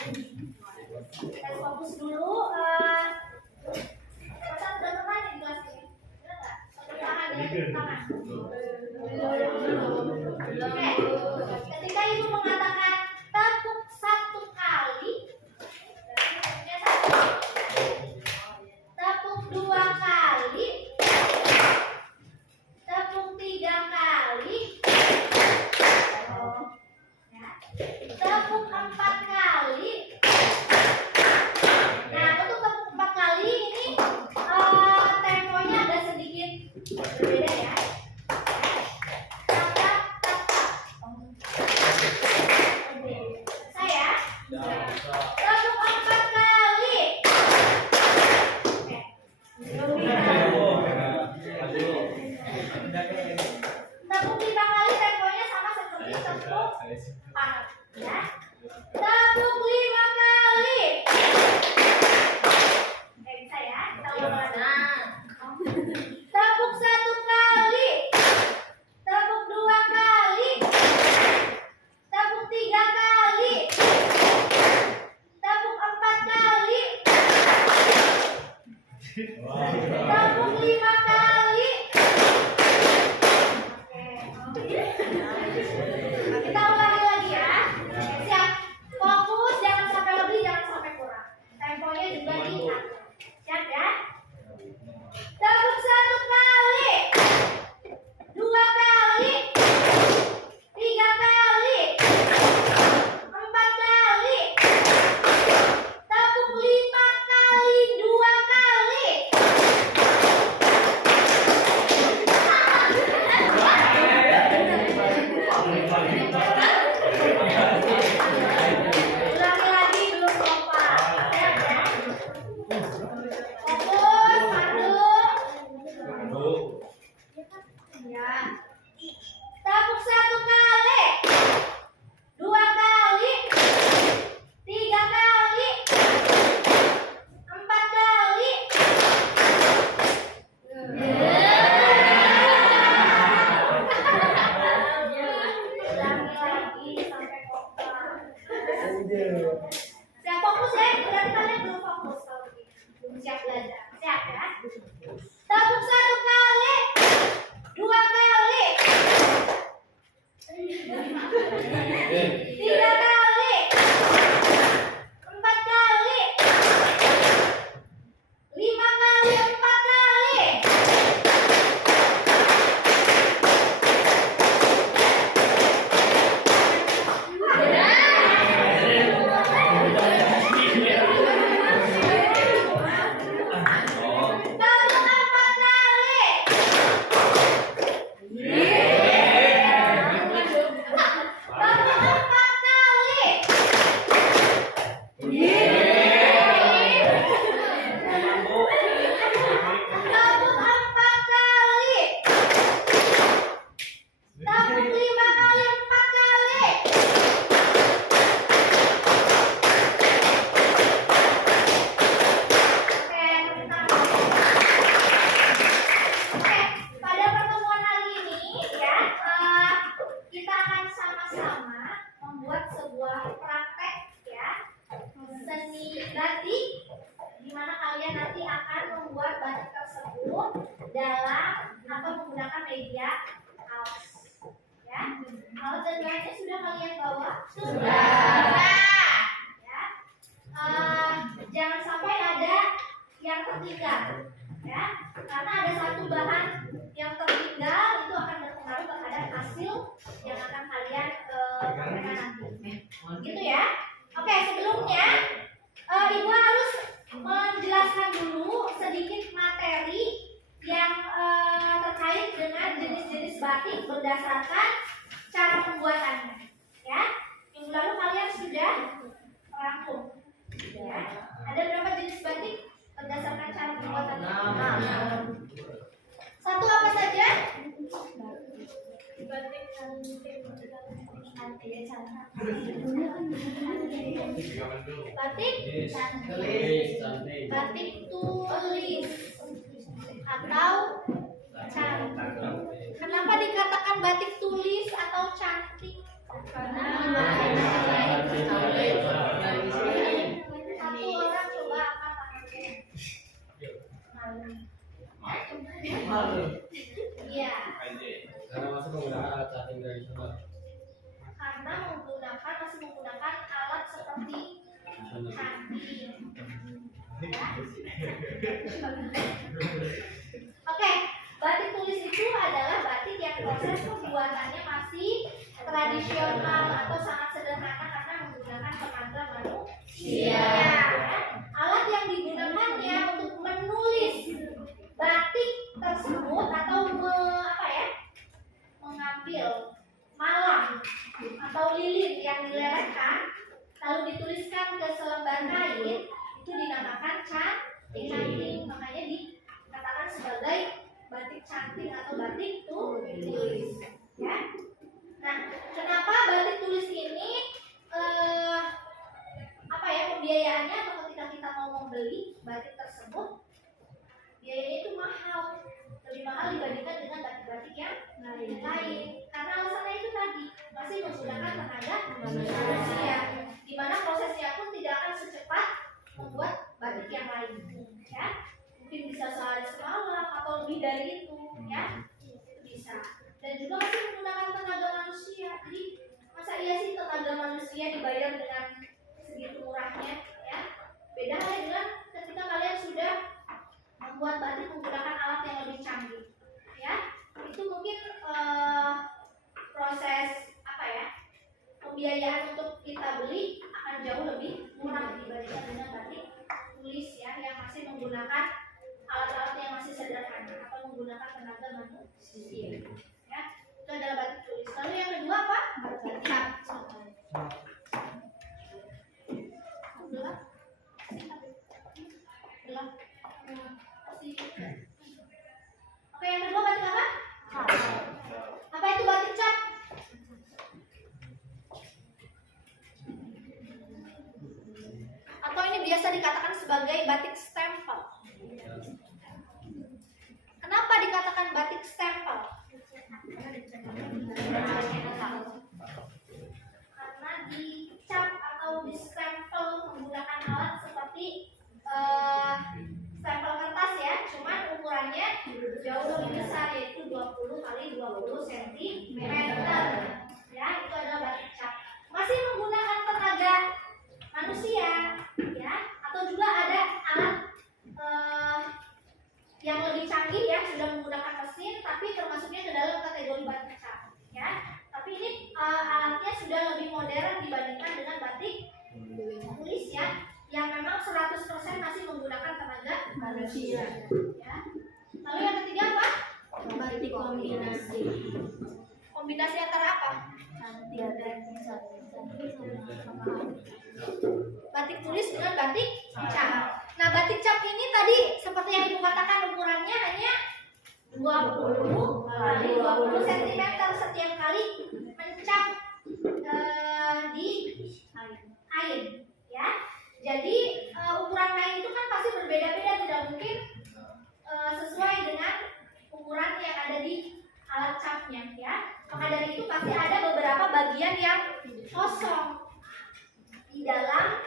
Kita fokus dulu. Pesan udah pernah di kelas ini? Udah nggak? Tangan ya, tangan. Oke. Ketika ibu mengatakan tepuk satu kali, berarti satu. Tepuk dua kali, tepuk tiga kali, tepuk empat kali. Nah, untuk tepuk empat kali ini temponya agak sedikit berbeda ya. Saya tepuk empat kali. Tepuk lima kali temponya sama seperti tepuk empat ya. Tepuk lima kali. Bisa ya, kita ulang. Tepuk satu kali, tepuk dua kali, tepuk tiga kali, tepuk empat kali, tepuk lima kali. Kita ulangi lagi ya. Siap, fokus, jangan sampai lebih, jangan sampai kurang. Temponya juga diatur. Siap ya. Tepuk satu kali, dua kali, tiga kali, empat kali, tepuk lima kali, dua kali. Ulangi lagi, belum kompak. Siap ya. Fokus, satu. Ya. Tepuk satu kali, dua kali, tiga kali, empat kali. Ulangi lagi sampai kompak. Siap, fokus ya, berarti kalian belum fokus kalau begini. Belum siap belajar. Siap ya. Tepuk satu kali, dua kali, tiga kali, empat kali, lima kali, empat kali. Tepuk empat kali. Dalam atau menggunakan media kaos, ya. Kaos dan bahannya sudah kalian bawa? Sudah. Ya. Jangan sampai ada yang tertinggal, ya. Karena ada satu bahan yang tertinggal itu akan berpengaruh terhadap hasil yang akan kalian sampaikan nanti. Gitu ya. Oke, sebelumnya Ibu harus menjelaskan dulu sedikit materi yang terkait dengan jenis-jenis batik berdasarkan cara pembuatannya, ya. Minggu lalu kalian sudah merangkum, ya. Ada berapa jenis batik berdasarkan cara pembuatannya? Satu apa saja? Batik cantik, batik tulis atau cantik. Kenapa dikatakan batik tulis atau cantik? Karena Iya. Karena masih menggunakan alat cutting tradisional. Karena masih menggunakan alat seperti cutting. Ya. Oke, batik tulis itu adalah batik yang proses pembuatannya masih tradisional atau sangat sederhana karena menggunakan tenaga manusia. Ya. Alat yang digunakannya untuk menulis batik tersebut atau mengambil malam atau lilin yang dilelehkan lalu dituliskan ke selembar kain itu dinamakan canting. Makanya dikatakan sebagai batik canting atau batik tulis. Ya. Nah, kenapa batik tulis ini pembiayaannya atau ketika kita mau membeli batik tersebut biayanya itu mahal, lebih mahal dibandingkan dengan batik-batik yang lain. Karena alasannya itu tadi masih menggunakan tenaga manusia, di mana prosesnya pun tidak akan secepat membuat batik yang lain. Ya, mungkin bisa sehari semalam atau lebih dari itu, ya, itu bisa. Dan juga masih menggunakan tenaga manusia. Jadi masa iya sih tenaga manusia dibayar dengan segitu murahnya, ya? Beda halnya dengan ketika kalian sudah membuat batik menggunakan alat yang lebih canggih, ya. Itu mungkin proses pembiayaan untuk kita beli akan jauh lebih murah dibandingkan dengan batik tulis, ya, yang masih menggunakan alat-alat yang masih sederhana atau menggunakan tenaga manusia, ya. Itu adalah batik tulis. Lalu yang kedua apa? Batik cap. Oke, yang kedua batik apa? Apa itu batik cap? Atau ini biasa dikatakan sebagai batik stempel. Kenapa dikatakan batik stempel? Karena dicap atau distempel menggunakan alat seperti stempel kertas, ya, cuman ukurannya jauh lebih besar, yaitu 20 x 20 cm. Ya, itu adalah batik cap. Masih menggunakan tenaga manusia, ya, atau juga ada alat yang lebih canggih, ya, sudah menggunakan mesin, tapi termasuknya ke dalam kategori batik cap, ya. Tapi ini alatnya sudah lebih modern dibandingkan dengan batik tulis, ya, yang memang 100% masih menggunakan tenaga manusia, ya. Lalu yang ketiga apa? Batik kombinasi. Kombinasi antara apa? Batik tulis dengan batik cap. Nah, batik cap ini tadi seperti yang Ibu katakan ukurannya hanya 20 x 20 cm setiap kali mencap di kain, ya. Jadi ukuran kain itu kan pasti berbeda-beda, tidak mungkin sesuai dengan ukuran yang ada di alat capnya, ya. Maka dari itu pasti ada beberapa bagian yang kosong di dalam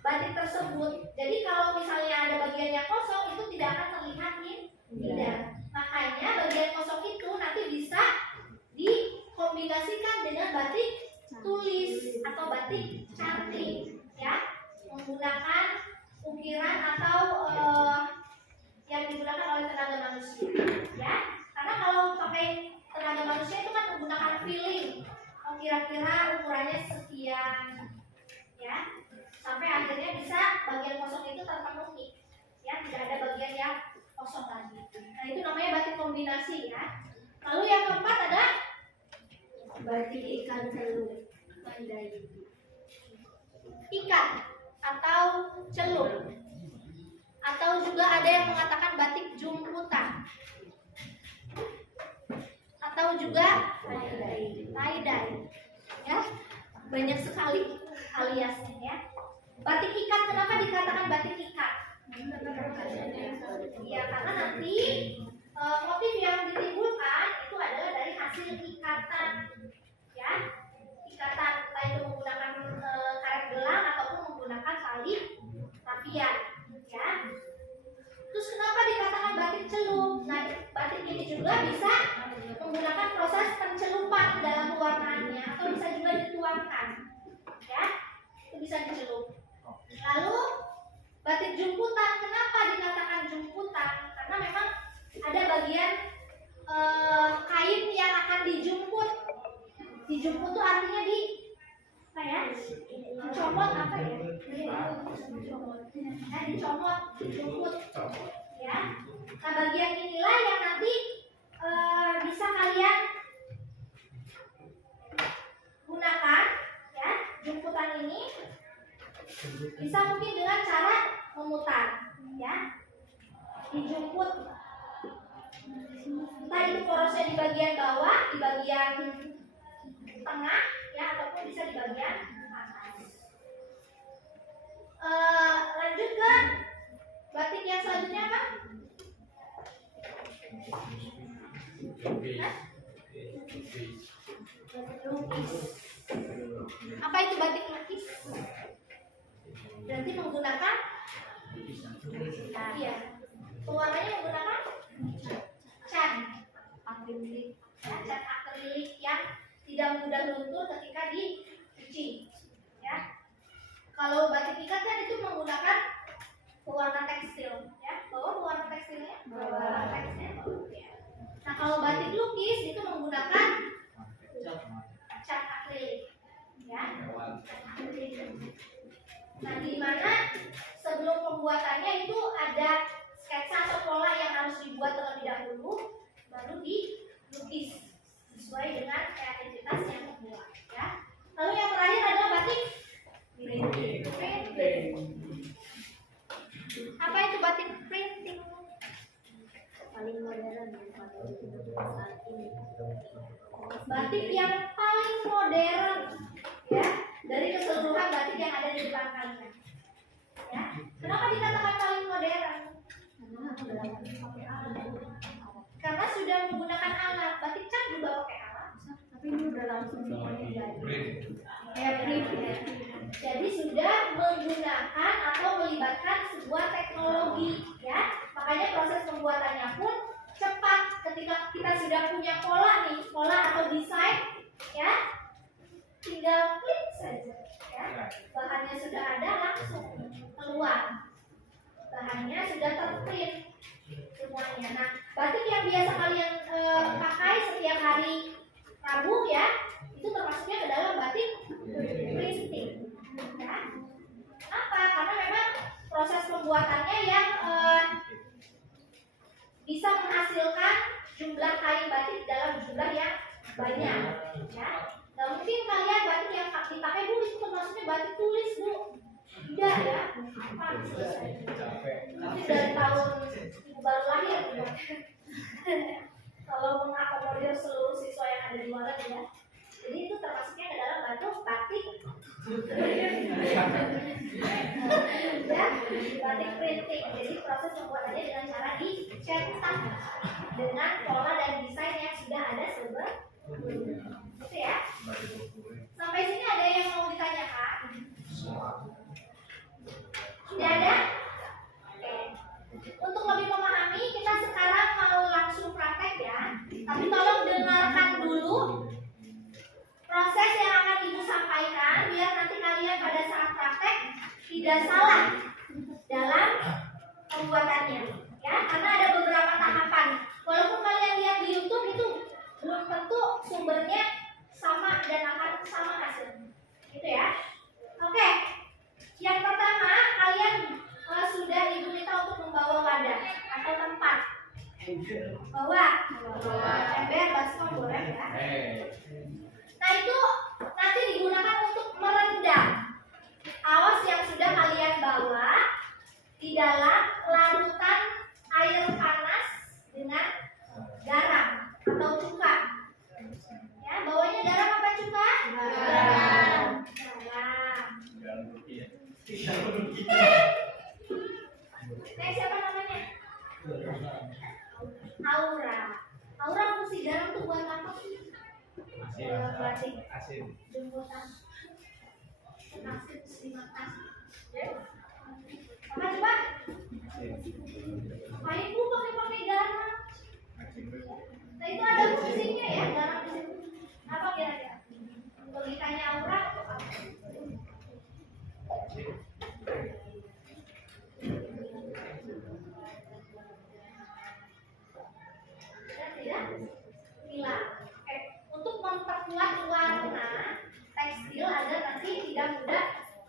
batik tersebut. Jadi kalau misalnya ada bagian yang kosong itu tidak akan terlihat indah. Makanya bagian kosong itu nanti bisa dikombinasikan dengan batik tulis atau batik canting, ya, menggunakan ukiran atau yang digunakan oleh tenaga manusia, ya. Karena kalau pakai tenaga manusia itu kan menggunakan feeling, kira-kira ukurannya sekian, ya, sampai akhirnya bisa bagian kosong itu terpenuhi, ya, tidak ada bagian yang kosong lagi. Nah, itu namanya batik kombinasi, ya. Lalu yang keempat ada batik ikan celup. Ikat atau celup, atau juga ada yang mengatakan batik jumputan, atau juga tie-dye, ya, banyak sekali aliasnya, ya. Batik ikat, kenapa dikatakan batik ikat? Ya, karena nanti motif yang ditimbulkan itu adalah dari hasil ikatan, ya, ikatan entah itu menggunakan karet gelang ataupun menggunakan tali rapian, ya. Terus kenapa dikatakan batik celup? juga bisa menggunakan proses pencelupan dalam pewarnaannya atau bisa juga dituangkan. Ya, itu bisa dicelup. Lalu batik jumputan, kenapa dikatakan jumputan? Karena memang ada bagian kain yang akan dijumput. Dijumput itu artinya di apa ya? Dicomot apa ya? Dicomot, dijumput. Ya. Nah, bagian inilah yang nanti bisa kalian gunakan, ya, jumputan ini bisa mungkin dengan cara memutar, ya, dijumput. Entah itu porosnya di bagian bawah, di bagian tengah, ya, ataupun bisa di bagian atas. Lanjut ke batik yang selanjutnya apa? Lukis. Apa itu batik lukis? Berarti menggunakan, iya, pewarnanya menggunakan cat akrilik, ya, cat akrilik yang tidak mudah luntur ketika dicuci. Ya, kalau batik ikat kan itu menggunakan pewarna tekstil, ya, bawa pewarna tekstilnya, bawa tekstil. Ya. Nah, kalau batik lukis itu menggunakan cat akrilik, ya. Nah, di mana sebelum pembuatannya itu ada sketsa atau pola yang harus dibuat terlebih dahulu, baru dilukis sesuai dengan kreativitas yang membuat. Ya. Lalu yang terakhir adalah batik printing. Apa itu batik printing? Paling modern saat ini. Batik yang paling modern, ya, dari keseluruhan batik yang ada di depan kalian. Ya, kenapa dikatakan paling modern? Karena sudah menggunakan alat. Batik cat juga pakai alat, tapi ini udah langsung ya, print. Jadi sudah menggunakan atau melibatkan sebuah teknologi, ya. Makanya proses pembuatannya pun cepat. Ketika kita sudah punya pola nih, pola atau desain, ya, tinggal klik saja, ya. Bahannya sudah ada, langsung keluar. Bahannya sudah terprint semuanya. Nah, batik yang biasa kalian pakai setiap hari Rabu, ya, itu termasuknya ke dalam batik printing. Ya. Kenapa? Karena memang proses pembuatannya yang bisa menghasilkan jumlah kain batik dalam jumlah yang banyak. Ya. Nah, mungkin kalian batik yang dipakai, Bu, itu termasuknya batik tulis, Bu. Tidak, ya. Mungkin dari tahun ibu baru lahir, ya. Kalau mengakomodir seluruh siswa yang ada di luar, ya. Jadi itu termasuknya ke dalam batik ya, batik printing. Jadi proses pembuatannya dengan cara dicetak dengan pola dan desain yang sudah ada sebelumnya. Gitu ya. Sampai sini ada yang mau ditanyakan? Tidak ada? Oke. Untuk lebih memahami, kita sekarang mau langsung praktek, ya. Tapi tolong dengarkan dulu proses yang akan Ibu sampaikan, biar nanti kalian pada saat praktek tidak salah dalam pembuatannya, ya. Karena ada beberapa tahapan. Walaupun kalian lihat di YouTube itu belum tentu sumbernya sama dan akan sama hasilnya, gitu ya. Oke. Yang pertama, kalian sudah Ibu minta untuk membawa wadah atau tempat. Bawa ember, baskom, boleh, ya. Nah, itu nanti digunakan untuk merendam kaos yang sudah kalian bawa di dalam larutan air panas dengan garam atau cuka. Ya, bawanya garam apa cuka? Garam. Siapa namanya? Aura. Aura, fungsi garam itu buat apa sih? Batik jemputan asin dimakan. Apa coba? Apain Bu pakai garam? Nah, itu ada fungsinya ya, garam di situ. Apa kira-kira? Logikanya aura atau apa? Tidak hilang. Oke. Untuk memperkuat warna tekstil agar nanti tidak mudah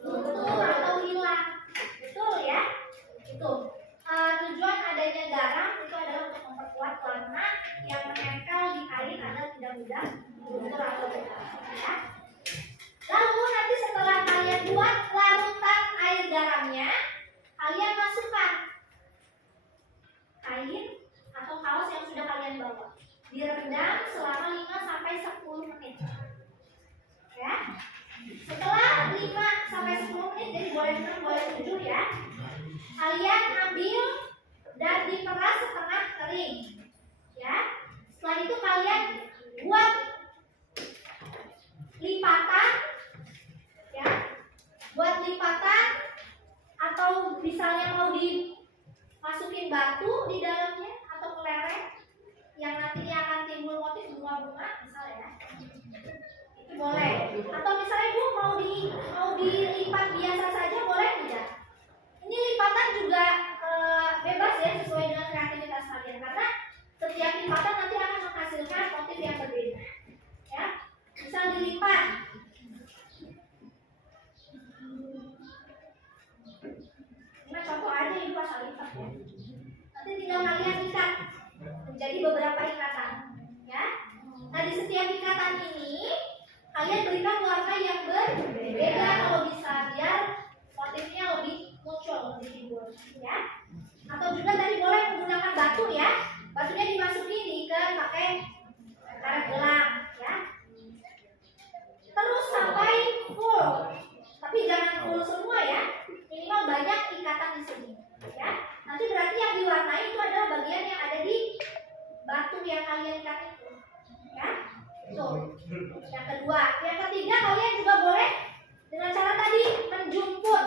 luntur atau hilang. Betul ya? Itu tujuan adanya garam itu adalah untuk memperkuat warna yang menempel di kain agar tidak mudah luntur atau hilang. Ya. Lalu nanti setelah kalian buat larutan air garamnya, kalian masukkan kain atau kaos yang sudah kalian bawa. Direndam selama 5 sampai 10 menit. Ya. Setelah 5 sampai 10 menit, jadi boleh 6, boleh 7 ya. Kalian ambil dan diperas setengah kering. Ya. Setelah itu kalian buat lipatan ya. Buat lipatan atau misalnya mau dimasukin batu di dalamnya atau kelereng yang nantinya akan timbul motif bunga-bunga misalnya ya. Itu boleh. Atau misalnya Bu mau dilipat biasa saja boleh tidak? Ini lipatan juga bebas ya, sesuai dengan kreativitas kalian karena setiap lipatan nanti akan menghasilkan motif yang berbeda. Ya. Misal dilipat. Ini contoh aja Ibu asal lipat ya. Nanti tinggal kalian ikat menjadi beberapa ikatan, ya. Nah di setiap ikatan ini kalian berikan warna yang berbeda kalau bisa biar motifnya lebih muncul, lebih timbul, ya. Atau juga tadi boleh menggunakan batu ya, batunya dimasukin diikat pakai karet gelang, ya. Terus sampai full, tapi jangan full semua ya, minimal banyak ikatan di sini, ya. Nanti berarti yang diwarnai itu adalah bagian yang ada di batu yang kalian ikat itu, ya. Tuh. Yang kedua, yang ketiga kalian juga boleh dengan cara tadi menjumput,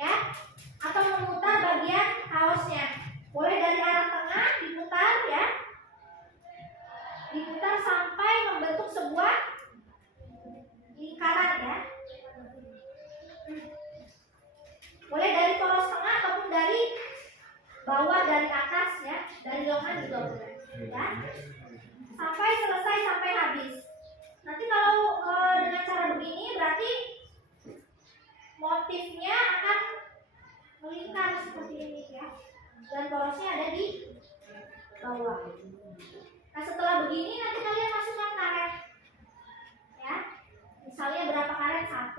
ya, atau memutar bagian kaosnya. Boleh dari arah tengah diputar, ya, diputar sampai membentuk sebuah lingkaran, ya. Boleh dari poros tengah ataupun dari bawah, dari atas, ya, dari lengan juga boleh, ya. Sampai selesai, sampai habis. Nanti kalau dengan cara begini berarti motifnya akan melingkar seperti ini ya, dan porosnya ada di bawah. Nah setelah begini nanti kalian masukkan karet, ya. Misalnya berapa karet? 1,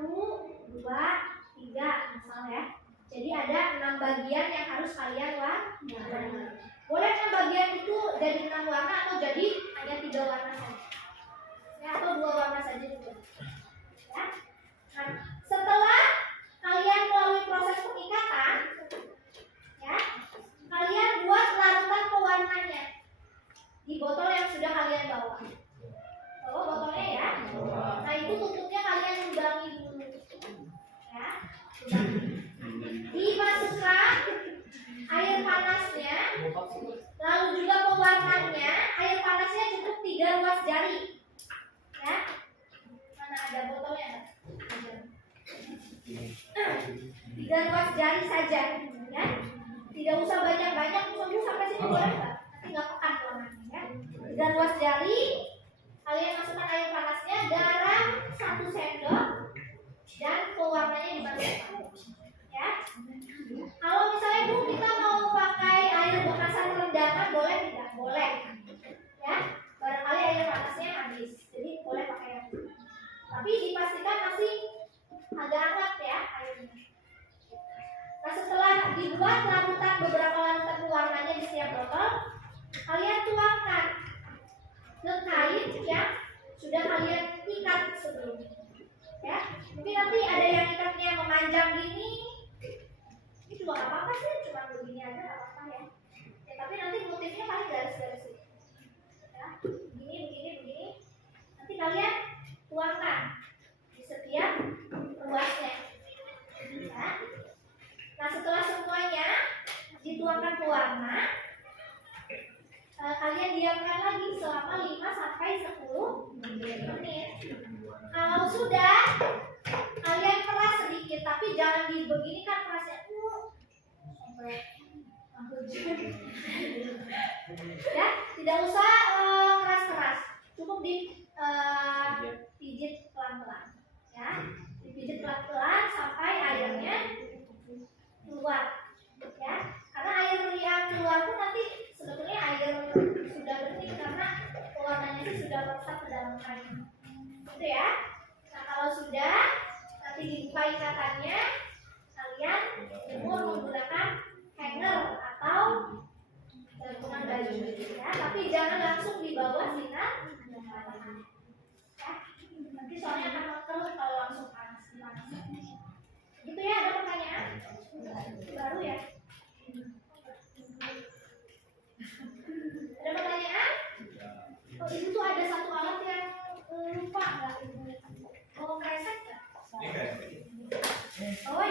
2, 3 misalnya. Jadi ada 6 bagian yang harus kalian warnai. Boleh 6 bagian itu jadi 6 warna atau jadi hanya 3 warna saja, ya, atau 2 warna saja juga, ya. Nah setelah kalian melalui proses pengikatan, ya, kalian buat larutan pewarnanya di botol yang sudah kalian bawa. Bawa botolnya ya. Nah itu tutupnya kalian lubangi dulu, ya. Dimasukkan air panasnya, lalu juga pewarnanya. Air panasnya cukup 3 ruas jari, ya. Mana ada botolnya? 3 ruas jari saja, ya. Tidak usah banyak-banyak, sampai sini boleh nggak? Nanti nggak pekan warnanya, ya. 3 ruas jari, kalian masukkan air panasnya, garam 1 sendok, dan pewarnanya dimasukkan, ya. Kalau misalnya Bu kita mau pakai air bekasan rendaman boleh tidak? Boleh, ya. Barangkali air panasnya habis, jadi boleh pakai yang itu. Tapi dipastikan masih agak hangat ya airnya. Nah setelah dibuat larutan, beberapa larutan pewarnanya di setiap botol, kalian tuangkan ke kain yang sudah kalian ikat sebelumnya, ya. Mungkin nanti ada yang ikatnya memanjang gini, ini juga nggak apa-apa sih, cuma begini aja nggak apa-apa ya. Ya tapi nanti motifnya paling garis-garis ini, ya. Begini. Nanti kalian tuangkan di setiap ruasnya, ya. Nah setelah semuanya dituangkan pewarna, kalian diamkan lagi selama jangan begini kan kerasnya sampai ya, tidak usah keras-keras, cukup dipijit pelan-pelan ya, dipijit pelan-pelan sampai airnya keluar ya, karena air yang keluar pun nanti sebetulnya air sudah bening karena pewarnanya sih sudah meresap ke dalam kain gitu ya. Nah kalau sudah nanti dibuka ikatannya, kalian jemur menggunakan hanger atau gantungan baju ya, tapi jangan langsung di bawah sinar matahari ya, nanti soalnya akan mengkerut kalau langsung panas gitu ya. Ada pertanyaan baru ya? Ada pertanyaan? Oh ibu tuh ada satu alat yang lupa nggak ibu? Mau kresek nggak? Oh